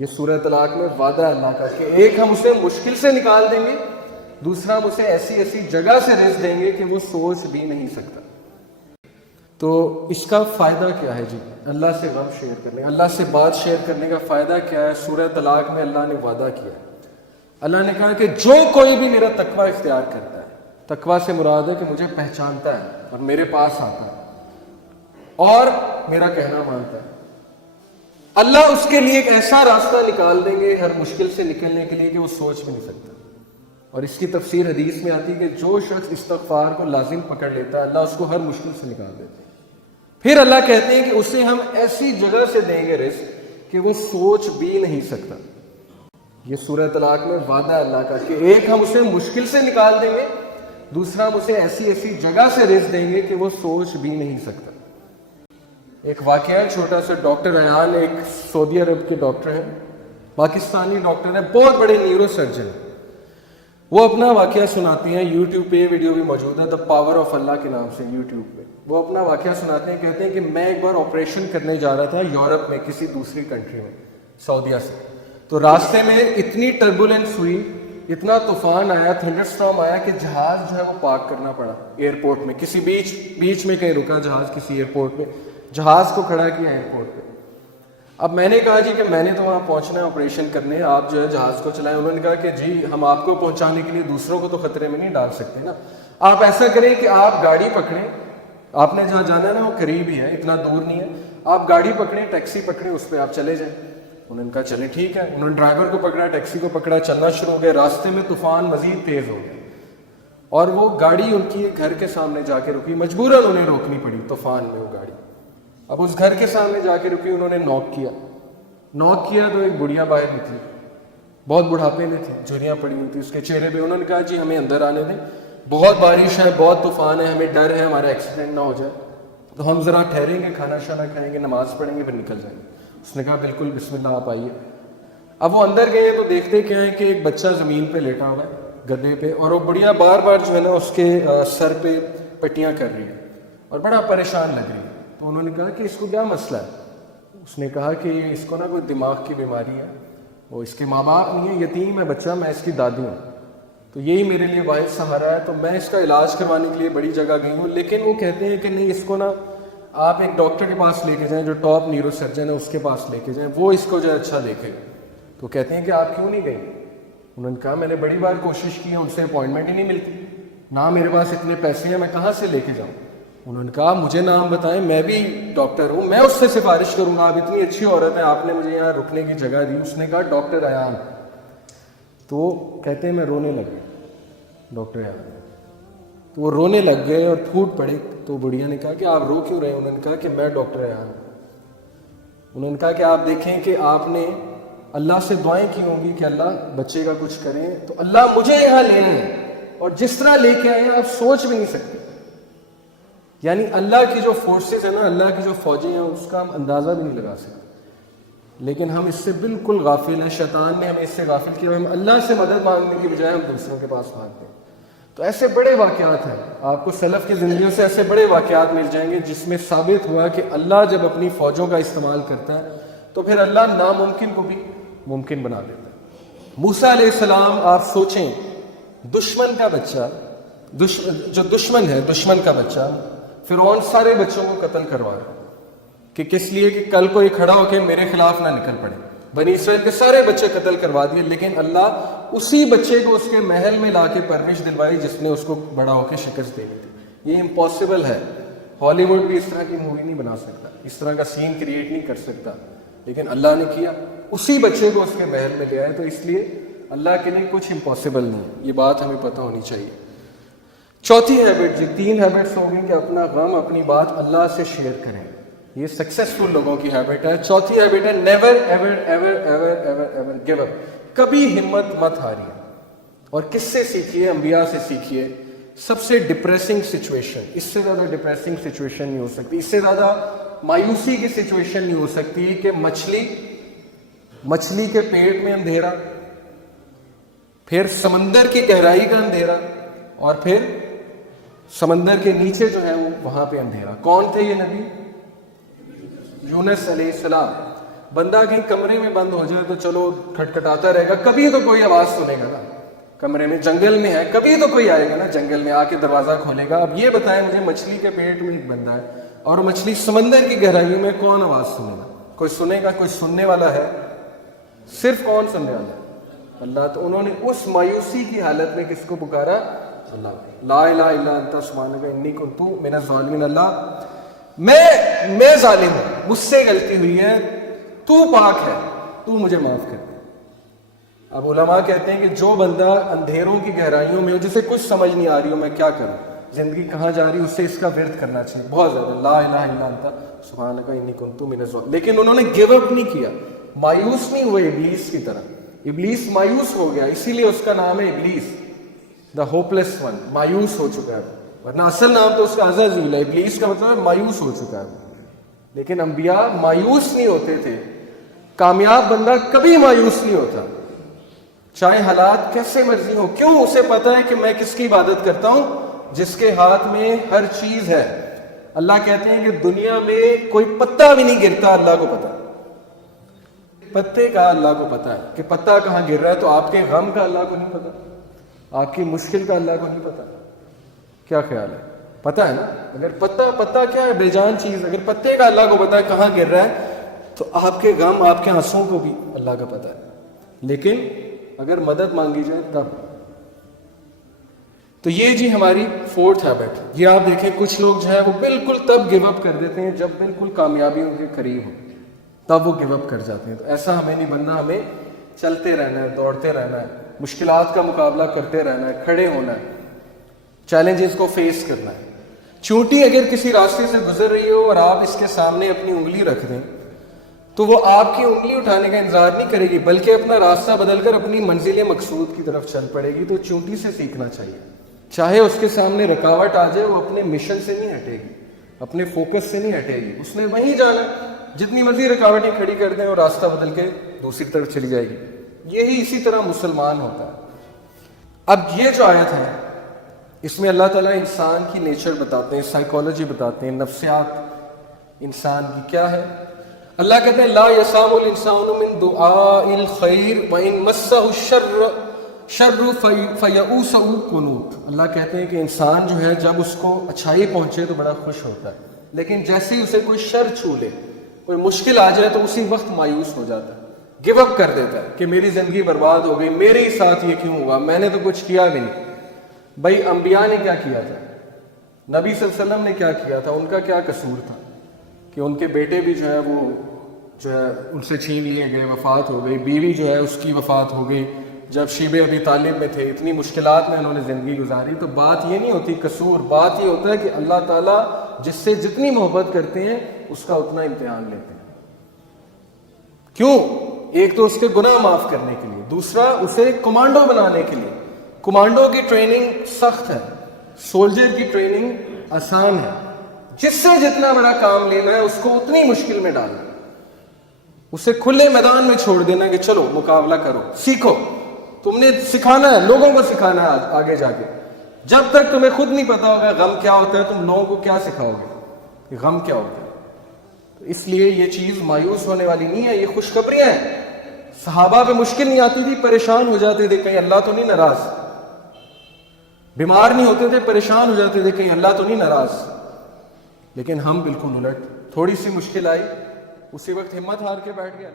یہ سورہ طلاق میں وعدہ ہے اللہ کا کہ ایک ہم اسے مشکل سے نکال دیں گے، دوسرا ہم اسے ایسی ایسی جگہ سے رزق دیں گے کہ وہ سوچ بھی نہیں سکتا۔ تو اس کا فائدہ کیا ہے جی؟ اللہ سے غم شیئر کرنے، اللہ سے بات شیئر کرنے کا فائدہ کیا ہے؟ سورہ طلاق میں اللہ نے وعدہ کیا ہے، اللہ نے کہا کہ جو کوئی بھی میرا تقوی اختیار کرتا ہے، تقوی سے مراد ہے کہ مجھے پہچانتا ہے اور میرے پاس آتا ہے اور میرا کہنا مانتا ہے، اللہ اس کے لیے ایک ایسا راستہ نکال دیں گے ہر مشکل سے نکلنے کے لیے کہ وہ سوچ بھی نہیں سکتا۔ اور اس کی تفسیر حدیث میں آتی ہے کہ جو شخص استغفار کو لازم پکڑ لیتا ہے، اللہ اس کو ہر مشکل سے نکال دیتا ہے۔ پھر اللہ کہتے ہیں کہ اسے ہم ایسی جگہ سے دیں گے رزق کہ وہ سوچ بھی نہیں سکتا۔ یہ سورہ طلاق میں وعدہ ہے اللہ کا کہ ایک ہم اسے مشکل سے نکال دیں گے، دوسرا ہم اسے ایسی ایسی جگہ سے رزق دیں گے کہ وہ سوچ بھی نہیں سکتا۔ ایک واقعہ چھوٹا سا، ڈاکٹر ایان ایک سعودی عرب کے ڈاکٹر ہیں، پاکستانی ڈاکٹر ہیں، بہت بڑے نیورو سرجن ہیں۔ وہ اپنا واقعہ سناتی ہیں، یوٹیوب پہ یہ ویڈیو بھی موجود ہے، دا پاور آف اللہ کے نام سے یوٹیوب پہ۔ وہ اپنا واقعہ سناتے ہیں، کہتے ہیں کہ میں ایک بار آپریشن کرنے جا رہا تھا یورپ میں، کسی دوسری کنٹری میں، سعودیہ سے۔ تو راستے میں اتنی ٹربولنس ہوئی، اتنا طوفان آیا، تھنڈر اسٹارم آیا کہ جہاز جو ہے وہ پارک کرنا پڑا ایئرپورٹ میں، کسی بیچ میں کہیں رکا جہاز، کسی ایئرپورٹ میں جہاز کو کھڑا کیا ایئرپورٹ پہ۔ اب میں نے کہا جی کہ میں نے تو وہاں پہنچنا ہے آپریشن کرنے، آپ جو ہے جہاز کو چلائیں۔ انہوں نے کہا کہ جی ہم آپ کو پہنچانے کے لیے دوسروں کو تو خطرے میں نہیں ڈال سکتے نا، آپ ایسا کریں کہ آپ گاڑی پکڑیں، آپ نے جہاں جانا ہے نا وہ قریب ہی ہے، اتنا دور نہیں ہے، آپ گاڑی پکڑیں، ٹیکسی پکڑیں، اس پہ آپ چلے جائیں۔ انہوں نے کہا چلے ٹھیک ہے۔ انہوں نے ڈرائیور کو پکڑا، ٹیکسی کو پکڑا، چلنا شروع ہو گئے۔ راستے میں طوفان مزید تیز ہو گیا اور وہ گاڑی ان کی گھر کے سامنے جا کے رکی، مجبوراً انہیں روکنی پڑی طوفان میں وہ گاڑی۔ اب اس گھر کے سامنے جا کے رکی، انہوں نے نوک کیا تو ایک بڑھیا باہر نکلی، بہت بڑھاپے میں تھی، جھریاں پڑی ہوئی تھی اس کے چہرے پہ۔ انہوں نے کہا جی ہمیں اندر آنے دیں، بہت بارش ہے، بہت طوفان ہے، ہمیں ڈر ہے ہمارا ایکسیڈنٹ نہ ہو جائے، تو ہم ذرا ٹھہریں گے، کھانا شانا کھائیں گے، نماز پڑھیں گے، پھر نکل جائیں گے۔ اس نے کہا بالکل، بسم اللہ، آپ آئیے۔ اب وہ اندر گئے تو دیکھتے کیا ہے کہ ایک بچہ زمین پہ لیٹا ہوا ہے گدے پہ، اور وہ بڑھیا بار بار جو ہے نا اس کے سر پہ پٹیاں کر رہی ہے اور بڑا پریشان لگ رہی ہے۔ تو انہوں نے کہا کہ اس کو کیا مسئلہ ہے؟ اس نے کہا کہ اس کو نا کوئی دماغ کی بیماری ہے، وہ اس کے ماں باپ نہیں ہے، یتیم ہے بچہ، میں اس کی دادی ہوں، تو یہی میرے لیے واحد سہارا ہے، تو میں اس کا علاج کروانے کے لیے بڑی جگہ گئی ہوں، لیکن وہ کہتے ہیں کہ نہیں، اس کو نا آپ ایک ڈاکٹر کے پاس لے کے جائیں جو ٹاپ نیورو سرجن ہے، اس کے پاس لے کے جائیں، وہ اس کو جو اچھا دیکھے گا۔ تو کہتے ہیں کہ آپ کیوں نہیں گئی؟ انہوں نے کہا میں نے بڑی بار کوشش کی ہے، ان سے اپوائنٹمنٹ ہی نہیں ملتی، نہ میرے پاس اتنے پیسے ہیں، میں کہاں سے لے کے جاؤں؟ انہوں نے کہا مجھے نام بتائیں، میں بھی ڈاکٹر ہوں، میں اس سے سفارش کروں گا، آپ اتنی اچھی عورت ہے، آپ نے مجھے یہاں رکنے کی جگہ دی۔ اس نے کہا ڈاکٹر ایان۔ تو کہتے ہیں میں رونے لگ گیا، ڈاکٹر ایان، تو وہ رونے لگ گئے اور پھوٹ پڑے۔ تو بڑھیا نے کہا کہ آپ رو کیوں رہے؟ انہوں نے کہا کہ میں ڈاکٹر ایان ہوں۔ انہوں نے کہا کہ آپ دیکھیں کہ آپ نے اللہ سے دعائیں کی ہوں گی کہ اللہ بچے کا کچھ کریں، تو اللہ مجھے یہاں لے آئے اور جس طرح لے کے آئے ہیں آپ سوچ بھی نہیں سکتے۔ یعنی اللہ کی جو فورسز ہیں نا، اللہ کی جو فوجیں ہیں، اس کا ہم اندازہ بھی نہیں لگا سکتے، لیکن ہم اس سے بالکل غافل ہیں۔ شیطان نے ہمیں اس سے غافل کیا، ہم اللہ سے مدد مانگنے کی بجائے ہم دوسروں کے پاس مانگتے ہیں۔ تو ایسے بڑے واقعات ہیں، آپ کو سلف کی زندگیوں سے ایسے بڑے واقعات مل جائیں گے جس میں ثابت ہوا کہ اللہ جب اپنی فوجوں کا استعمال کرتا ہے تو پھر اللہ ناممکن کو بھی ممکن بنا دیتا ہے۔ موسیٰ علیہ السلام، آپ سوچیں، دشمن کا بچہ، جو دشمن ہے، دشمن کا بچہ، فرعون سارے بچوں کو قتل کروا رہا ہے کہ کس لیے؟ کہ کل کو یہ کھڑا ہو کے میرے خلاف نہ نکل پڑے۔ بنی اسرائیل کے سارے بچے قتل کروا دیے، لیکن اللہ اسی بچے کو اس کے محل میں لا کے پرورش دلوائی جس نے اس کو بڑا ہو کے شکست دینی تھی۔ یہ امپاسبل ہے، ہالی ووڈ بھی اس طرح کی مووی نہیں بنا سکتا، اس طرح کا سین کریٹ نہیں کر سکتا، لیکن اللہ نے کیا، اسی بچے کو اس کے محل میں لے آئے۔ تو اس لیے اللہ کے لیے کچھ امپاسبل نہیں ہے، یہ بات ہمیں پتہ ہونی چاہیے۔ چوتھی ہیبٹ، جو 3 ہیبٹس ہوں گی کہ اپنا غم، اپنی بات اللہ سے شیئر کریں، یہ سکسیسفل لوگوں کی ہیبٹ ہے۔ چوتھی ہیبٹ ہے never ever ever ever ever ever give up, کبھی ہمت مت ہاریے۔ اور کس سے سیکھیے؟ انبیاء سے سیکھیے۔ سب سے ڈپریسنگ سچویشن، اس سے زیادہ ڈپریسنگ سچویشن نہیں ہو سکتی، اس سے زیادہ مایوسی کی سچویشن نہیں ہو سکتی کہ مچھلی کے پیٹ میں اندھیرا، پھر سمندر کی گہرائی کا اندھیرا، اور پھر سمندر کے نیچے جو ہے وہ وہاں پہ اندھیرا۔ کون تھے یہ نبی؟ یونس علیہ السلام۔ بندہ کہیں کمرے میں بند ہو جائے تو چلو کھٹکھٹاتا رہے گا, کبھی تو کوئی آواز سنے گا نا. کمرے میں, جنگل میں ہے, کبھی تو کوئی آئے گا نا جنگل میں, آ کے دروازہ کھولے گا. اب یہ بتائیں مجھے, مچھلی کے پیٹ میں ایک بندہ ہے اور مچھلی سمندر کی گہرائیوں میں, کون آواز سنے گا؟ کوئی سنے گا؟ کوئی سننے والا ہے؟ صرف کون سننے والا ہے؟ اللہ. تو انہوں نے اس مایوسی کی حالت میں کس کو پکارا؟ اللہ. لا الہ الا انت سبحانک انی کنت من الظالمین. اللہ میں ظالم ہوں, مجھ سے غلطی ہوئی ہے, تو پاک ہے, تو مجھے معاف کر دے. اب علماء کہتے ہیں کہ جو بندہ اندھیروں کی گہرائیوں میں ہو, جسے کچھ سمجھ نہیں آ رہی ہو میں کیا کروں, زندگی کہاں جا رہی ہے, اس سے اس کا ورد کرنا چاہیے بہت زیادہ, لا الہ الا انت سبحانک انی کنت من الظالمین. لیکن انہوں نے گیو اپ نہیں کیا, مایوس نہیں ہوئے ابلیس کی طرح. ابلیس مایوس ہو گیا, اسی لیے اس کا نام ہے ابلیس, دا ہوپ لیس ون, مایوس ہو چکا ہے. ورنہ اصل نام تو اس کا عزازیل ہے. ابلیس کا مطلب ہے مایوس ہو چکا ہے. لیکن انبیاء مایوس نہیں ہوتے تھے. کامیاب بندہ کبھی مایوس نہیں ہوتا, چاہے حالات کیسے مرضی ہو. کیوں؟ اسے پتا ہے کہ میں کس کی عبادت کرتا ہوں, جس کے ہاتھ میں ہر چیز ہے. اللہ کہتے ہیں کہ دنیا میں کوئی پتا بھی نہیں گرتا, اللہ کو پتا. پتے کا اللہ کو پتا ہے کہ پتا کہاں گر رہا ہے. تو آپ کے غم کا اللہ کو نہیں پتا, آپ کی مشکل کا اللہ کو نہیں پتا. کیا خیال ہے؟ پتا ہے نا. اگر پتا کیا ہے؟ بے جان چیز. اگر پتے کا اللہ کو پتا ہے کہاں گر رہا ہے, تو آپ کے غم, آپ کے آنسوؤں کو بھی اللہ کا پتا ہے. لیکن اگر مدد مانگی جائے تب. تو یہ جی ہماری فورتھ ہیبٹ. یہ آپ دیکھیں کچھ لوگ جو ہے وہ بالکل تب گیو اپ کر دیتے ہیں جب بالکل کامیابیوں کے قریب ہو, تب وہ گیو اپ کر جاتے ہیں. تو ایسا ہمیں نہیں بننا, ہمیں چلتے رہنا ہے, دوڑتے رہنا ہے, مشکلات کا مقابلہ کرتے رہنا ہے, کھڑے ہونا ہے, چیلنجز کو فیس کرنا ہے. چونٹی اگر کسی راستے سے گزر رہی ہو اور آپ اس کے سامنے اپنی انگلی رکھ دیں, تو وہ آپ کی انگلی اٹھانے کا انتظار نہیں کرے گی, بلکہ اپنا راستہ بدل کر اپنی منزل مقصود کی طرف چل پڑے گی. تو چونٹی سے سیکھنا چاہیے. چاہے اس کے سامنے رکاوٹ آ جائے, وہ اپنے مشن سے نہیں ہٹے گی, اپنے فوکس سے نہیں ہٹے گی. اس نے وہیں جانا, جتنی مرضی رکاوٹیں کھڑی کر دیں اور راستہ بدل کے دوسری طرف چلی جائے گی. یہی اسی طرح مسلمان ہوتا ہے. اب یہ جو آیت ہے, اس میں اللہ تعالیٰ انسان کی نیچر بتاتے ہیں, سائیکالوجی بتاتے ہیں, نفسیات انسان کی کیا ہے. اللہ کہتے ہیں لا یسام الانسان من دعاء الخیر وان مسہ الشر فیئوس قنوط. اللہ کہتے ہیں کہ انسان جو ہے جب اس کو اچھائی پہنچے تو بڑا خوش ہوتا ہے, لیکن جیسے ہی اسے کوئی شر چھو لے, کوئی مشکل آ جائے, تو اسی وقت مایوس ہو جاتا ہے, گیو اپ کر دیتا ہے کہ میری زندگی برباد ہو گئی, میرے ہی ساتھ یہ کیوں ہوا, میں نے تو کچھ کیا بھی نہیں. بھائی انبیاء نے کیا کیا تھا, نبی صلی اللہ علیہ وسلم نے کیا کیا تھا, ان کا کیا قصور تھا کہ ان کے بیٹے بھی جو ہے وہ جو ہے ان سے چھین لیے گئے, وفات ہو گئی. بیوی جو ہے اس کی وفات ہو گئی جب شیب ابی طالب میں تھے. اتنی مشکلات میں انہوں نے زندگی گزاری. تو بات یہ نہیں ہوتی قصور, بات یہ ہوتا ہے کہ اللہ تعالیٰ جس سے جتنی محبت کرتے ہیں اس کا اتنا امتحان لیتے ہیں. کیوں؟ ایک تو اس کے گناہ معاف کرنے کے لیے, دوسرا اسے کمانڈو بنانے کے لیے. کمانڈو کی ٹریننگ سخت ہے, سولجر کی ٹریننگ آسان ہے. جس سے جتنا بڑا کام لینا ہے اس کو اتنی مشکل میں ڈالنا, اسے کھلے میدان میں چھوڑ دینا کہ چلو مقابلہ کرو, سیکھو. تم نے سکھانا ہے, لوگوں کو سکھانا ہے آگے جا کے. جب تک تمہیں خود نہیں پتا ہوگا غم کیا ہوتا ہے, تم لوگوں کو کیا سکھاؤ گے کہ غم کیا ہوتا ہے. تو اس لیے یہ چیز مایوس ہونے والی نہیں ہے, یہ خوشخبریاں ہیں. صحابہ پہ مشکل نہیں آتی تھی, پریشان ہو جاتے تھے کہیں اللہ تو نہیں ناراض. بیمار نہیں ہوتے تھے, پریشان ہو جاتے تھے کہیں اللہ تو نہیں ناراض. لیکن ہم بالکل الٹ, تھوڑی سی مشکل آئی اسی وقت ہمت ہار کے بیٹھ گیا.